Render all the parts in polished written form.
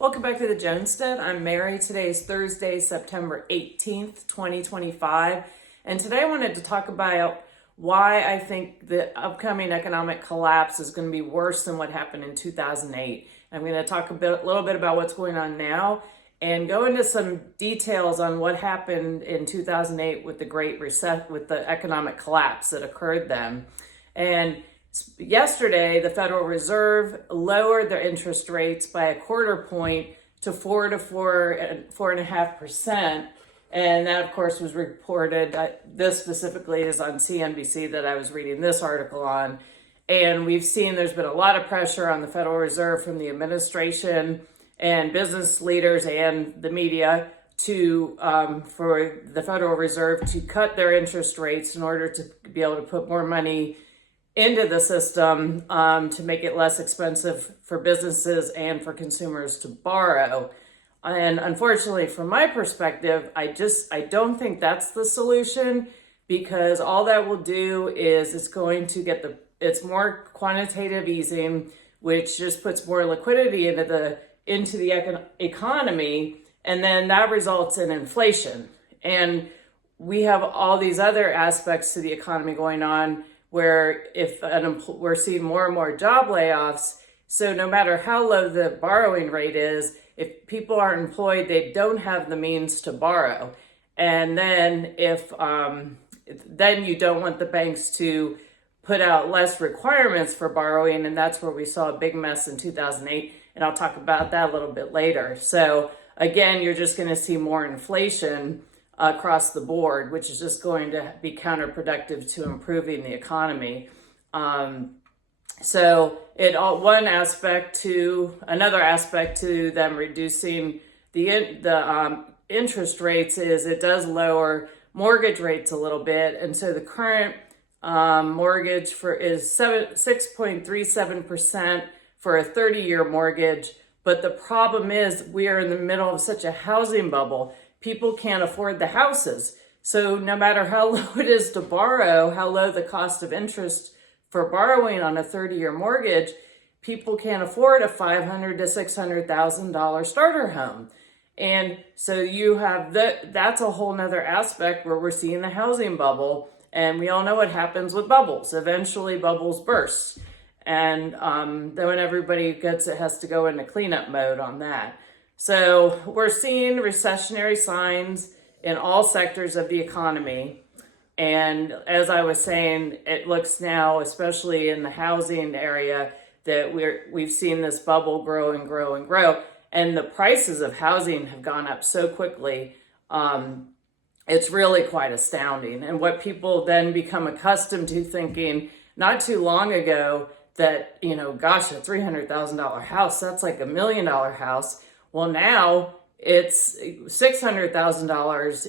Welcome back to the Jonestead. I'm Mary. Today is Thursday, September 18th, 2025. And today I wanted to talk about why I think the upcoming economic collapse is going to be worse than what happened in 2008. I'm going to talk a little bit about what's going on now and go into some details on what happened in 2008 with the Great Reset, with the economic collapse that occurred then. And yesterday, the Federal Reserve lowered their interest rates by a quarter point to 4.5%. And that, of course, was reported. This specifically is on CNBC that I was reading this article on. And we've seen there's been a lot of pressure on the Federal Reserve from the administration and business leaders and the media to for the Federal Reserve to cut their interest rates in order to be able to put more money into the system to make it less expensive for businesses and for consumers to borrow. And unfortunately, from my perspective, I don't think that's the solution, because all that will do is it's going to get it's more quantitative easing, which just puts more liquidity into the economy, and then that results in inflation. And we have all these other aspects to the economy going on, where we're seeing more and more job layoffs. So no matter how low the borrowing rate is, if people aren't employed, they don't have the means to borrow. And then then you don't want the banks to put out less requirements for borrowing. And that's where we saw a big mess in 2008. And I'll talk about that a little bit later. So again, you're just going to see more inflation across the board, which is just going to be counterproductive to improving the economy. So one aspect to another aspect to them reducing the interest rates is it does lower mortgage rates a little bit, and so the current mortgage is 6.37% for a 30-year mortgage. But the problem is we are in the middle of such a housing bubble. People can't afford the houses. So no matter how low it is to borrow, how low the cost of interest for borrowing on a 30-year mortgage, people can't afford a $500,000 to $600,000 starter home. And so you have that's a whole nother aspect where we're seeing the housing bubble. And we all know what happens with bubbles. Eventually bubbles burst. And then when everybody has to go into cleanup mode on that. So we're seeing recessionary signs in all sectors of the economy. And as I was saying, it looks now, especially in the housing area, that we've seen this bubble grow and grow and grow. And the prices of housing have gone up so quickly. It's really quite astounding. And what people then become accustomed to thinking not too long ago that, gosh, a $300,000 house, that's like $1 million house. Well, now it's $600,000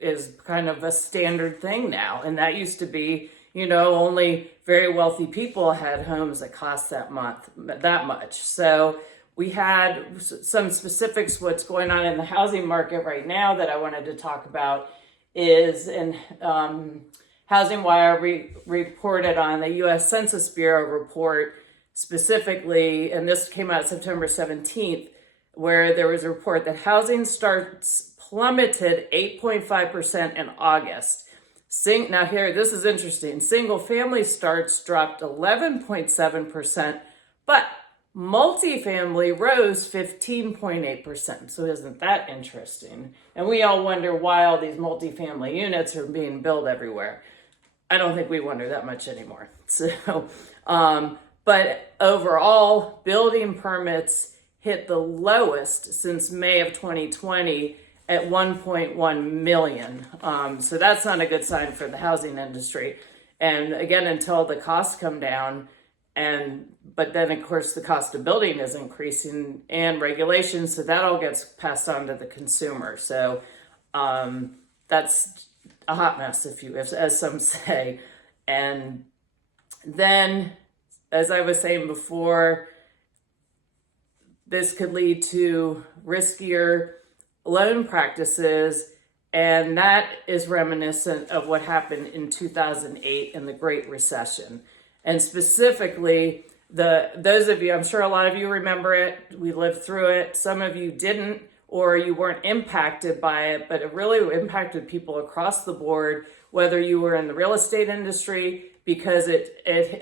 is kind of a standard thing now. And that used to be, only very wealthy people had homes that cost that much. So we had some specifics. What's going on in the housing market right now that I wanted to talk about is in Housing Wire reported on the U.S. Census Bureau report specifically, and this came out September 17th, where there was a report that housing starts plummeted 8.5% in August. Now here, this is interesting. Single family starts dropped 11.7%, but multifamily rose 15.8%. So isn't that interesting? And we all wonder why all these multifamily units are being built everywhere. I don't think we wonder that much anymore. So, but overall, building permits hit the lowest since May of 2020 at 1.1 million. So that's not a good sign for the housing industry. And again, until the costs come down, but then of course the cost of building is increasing and regulations, so that all gets passed on to the consumer. So that's a hot mess, as some say. And then, as I was saying before, this could lead to riskier loan practices, and that is reminiscent of what happened in 2008 in the Great Recession. And specifically, those of you, I'm sure a lot of you remember it. We lived through it. Some of you didn't, or you weren't impacted by it, but it really impacted people across the board, whether you were in the real estate industry, because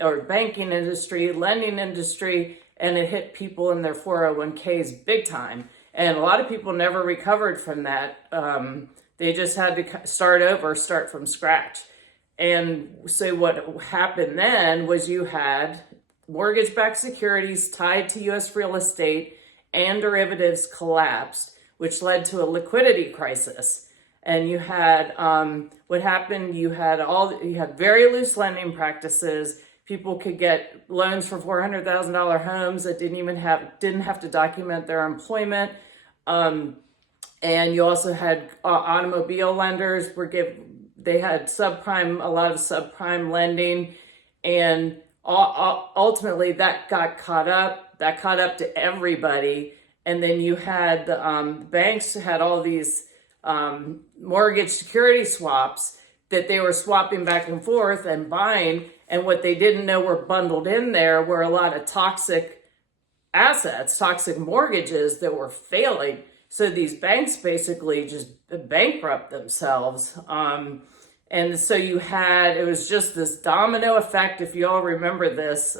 or banking industry, lending industry, and it hit people in their 401ks big time. And a lot of people never recovered from that. They just had to start from scratch. And so what happened then was you had mortgage-backed securities tied to U.S. real estate and derivatives collapsed, which led to a liquidity crisis. And you had what happened. You had very loose lending practices. People could get loans for $400,000 homes that didn't have to document their employment. And you also had automobile lenders they had a lot of subprime lending, and ultimately that caught up to everybody. And then you had the banks had all these mortgage security swaps that they were swapping back and forth and buying, and what they didn't know were bundled in there were a lot of toxic assets, toxic mortgages that were failing. So these banks basically just bankrupt themselves. And so it was just this domino effect. If you all remember this,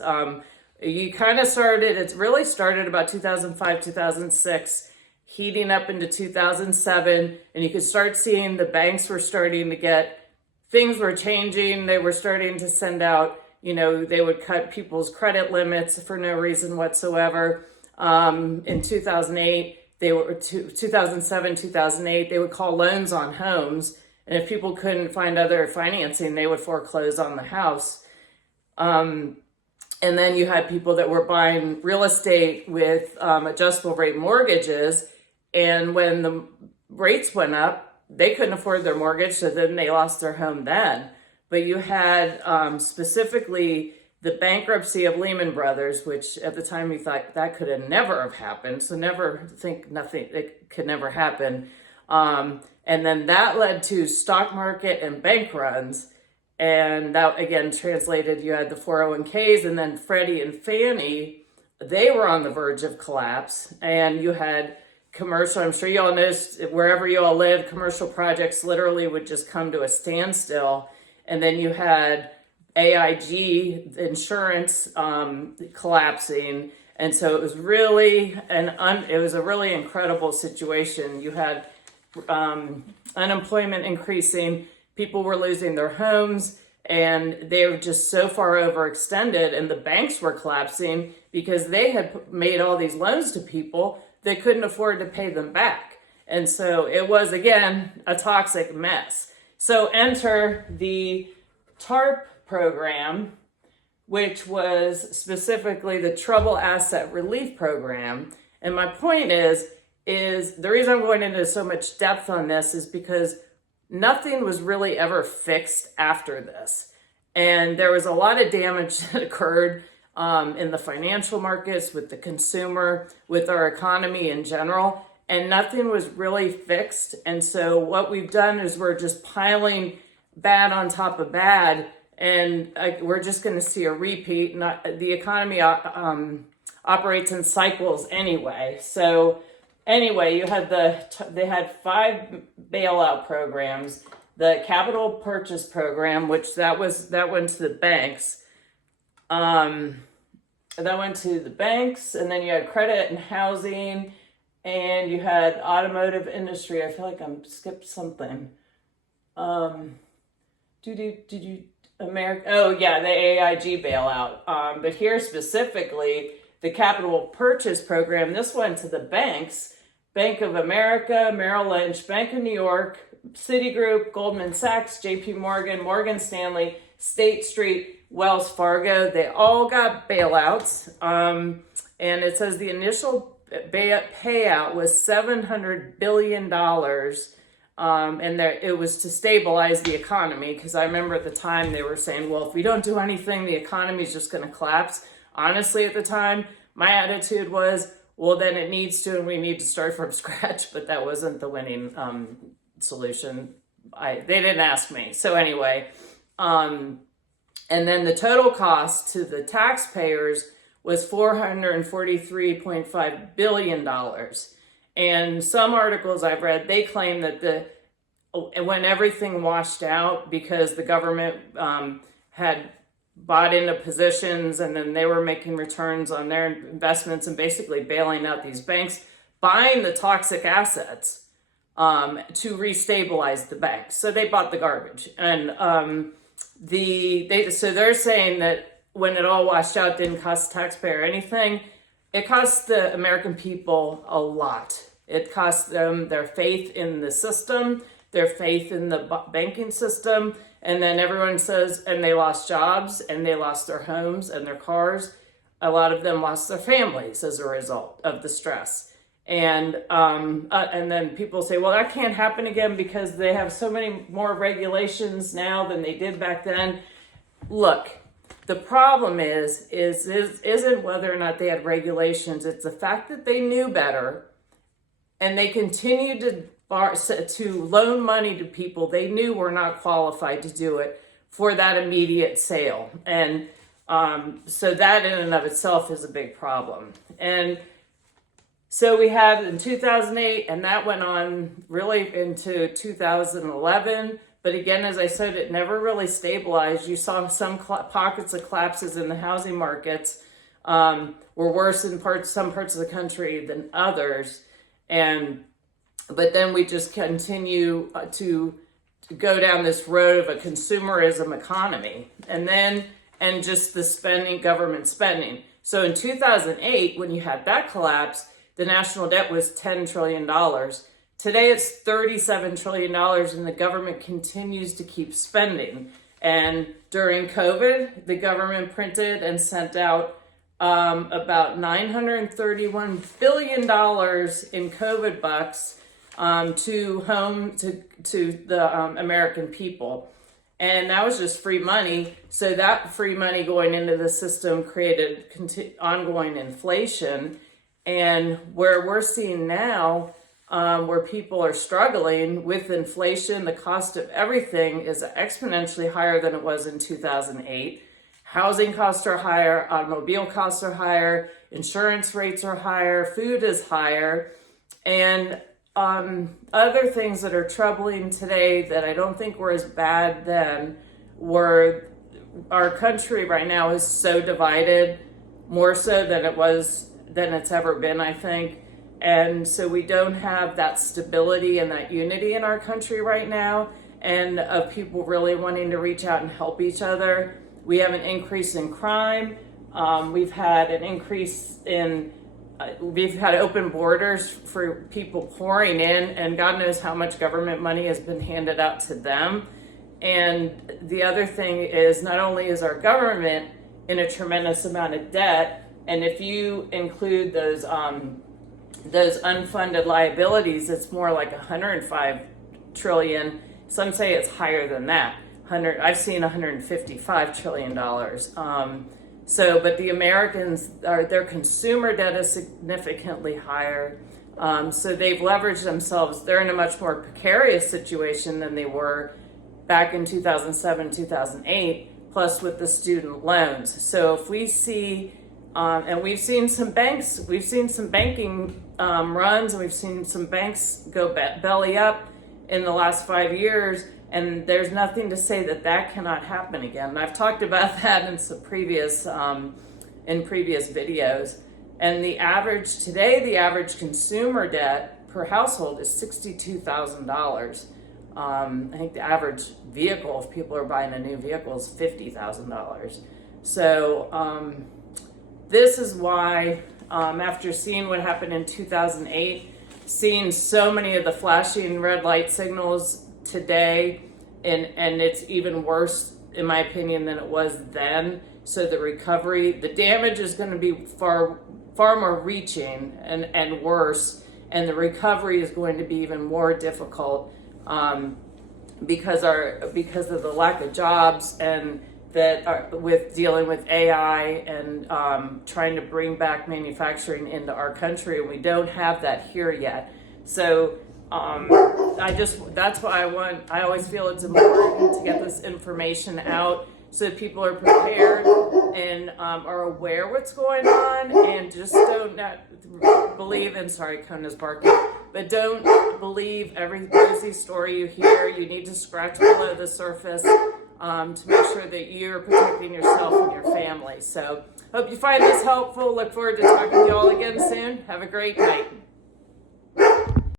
it really started about 2005, 2006, heating up into 2007. And you could start seeing the banks were starting to things were changing. They were starting to send out, they would cut people's credit limits for no reason whatsoever. In 2008, 2007, 2008, they would call loans on homes. And if people couldn't find other financing, they would foreclose on the house. And then you had people that were buying real estate with adjustable rate mortgages. And when the rates went up, they couldn't afford their mortgage, so then they lost their home then. But you had specifically the bankruptcy of Lehman Brothers, which at the time you thought that could have never have happened. So it could never happen. And then that led to stock market and bank runs. And that again translated, you had the 401ks, and then Freddie and Fannie, they were on the verge of collapse. And you had commercial, I'm sure you all noticed, wherever you all live, commercial projects literally would just come to a standstill. And then you had AIG insurance collapsing. And so it was really a really incredible situation. You had unemployment increasing, people were losing their homes, and they were just so far overextended, and the banks were collapsing because they had made all these loans to people that couldn't afford to pay them back. And so it was, again, a toxic mess. So enter the TARP program, which was specifically the Trouble Asset Relief Program. And my point is the reason I'm going into so much depth on this is because nothing was really ever fixed after this. And there was a lot of damage that occurred in the financial markets, with the consumer, with our economy in general, and nothing was really fixed. And so what we've done is we're just piling bad on top of bad, and we're just going to see a repeat. The economy operates in cycles anyway. So anyway, you had they had 5 bailout programs. The Capital Purchase Program, which that went to the banks. That went to the banks, and then you had credit and housing, and you had automotive industry. I feel like I'm skipped something. Did you America? Oh yeah, the AIG bailout. But here specifically, the Capital Purchase Program. This went to the banks: Bank of America, Merrill Lynch, Bank of New York, Citigroup, Goldman Sachs, J.P. Morgan, Morgan Stanley, State Street, Wells Fargo. They all got bailouts. And it says the initial payout was $700 billion. And it was to stabilize the economy, because I remember at the time they were saying, well, if we don't do anything, the economy is just going to collapse. Honestly, at the time, my attitude was, well, then it needs to, and we need to start from scratch. But that wasn't the winning solution. They didn't ask me. So anyway, and then the total cost to the taxpayers was $443.5 billion. And some articles I've read, they claim that when everything washed out, because the government had bought into positions and then they were making returns on their investments and basically bailing out these banks, buying the toxic assets to restabilize the banks. So they bought the garbage. And so they're saying that when it all washed out, it didn't cost the taxpayer anything. It cost the American people a lot. It cost them their faith in the system, their faith in the banking system, and then everyone says, and they lost jobs, and they lost their homes and their cars. A lot of them lost their families as a result of the stress. And then people say, well, that can't happen again because they have so many more regulations now than they did back then. Look, the problem isn't whether or not they had regulations. It's the fact that they knew better, and they continued to loan money to people they knew were not qualified to do it for that immediate sale. And so that in and of itself is a big problem. And so we had in 2008, and that went on really into 2011. But again, as I said, it never really stabilized. You saw some pockets of collapses in the housing markets were worse in some parts of the country than others. But then we just continue to go down this road of a consumerism economy, and just the spending, government spending. So in 2008, when you had that collapse, the national debt was $10 trillion. Today it's $37 trillion, and the government continues to keep spending. And during COVID, the government printed and sent out about $931 billion in COVID bucks to the American people. And that was just free money. So that free money going into the system created ongoing inflation. And where we're seeing now, where people are struggling with inflation, the cost of everything is exponentially higher than it was in 2008. Housing costs are higher, automobile costs are higher, insurance rates are higher, food is higher. And other things that are troubling today that I don't think were as bad then were our country right now is so divided, more so than it's ever been, I think. And so we don't have that stability and that unity in our country right now, and of people really wanting to reach out and help each other. We have an increase in crime. We've had an increase in we've had open borders for people pouring in, and God knows how much government money has been handed out to them. And the other thing is, not only is our government in a tremendous amount of debt, and if you include those unfunded liabilities, it's more like $105 trillion. Some say it's higher than that. I've seen $155 trillion. But the Americans, their consumer debt is significantly higher. So they've leveraged themselves. They're in a much more precarious situation than they were back in 2007, 2008, plus with the student loans. So if we see, and we've seen some banking runs, and we've seen some banks go belly up in the last 5 years. And there's nothing to say that cannot happen again. And I've talked about that in some previous videos. And the average consumer debt per household is $62,000. I think the average vehicle, if people are buying a new vehicle, is $50,000. So this is why, after seeing what happened in 2008, seeing so many of the flashing red light signals today, and it's even worse in my opinion than it was then. So the recovery, the damage is going to be far more reaching and worse, and the recovery is going to be even more difficult because of the lack of jobs, and that are with dealing with AI and trying to bring back manufacturing into our country, and we don't have that here yet. So that's why I always feel it's important to get this information out so that people are prepared and are aware what's going on, and just don't not believe, and sorry, Kona's barking, but don't believe every rosy story you hear. You need to scratch below the surface to make sure that you're protecting yourself and your family. So hope you find this helpful. Look forward to talking to you all again soon. Have a great night.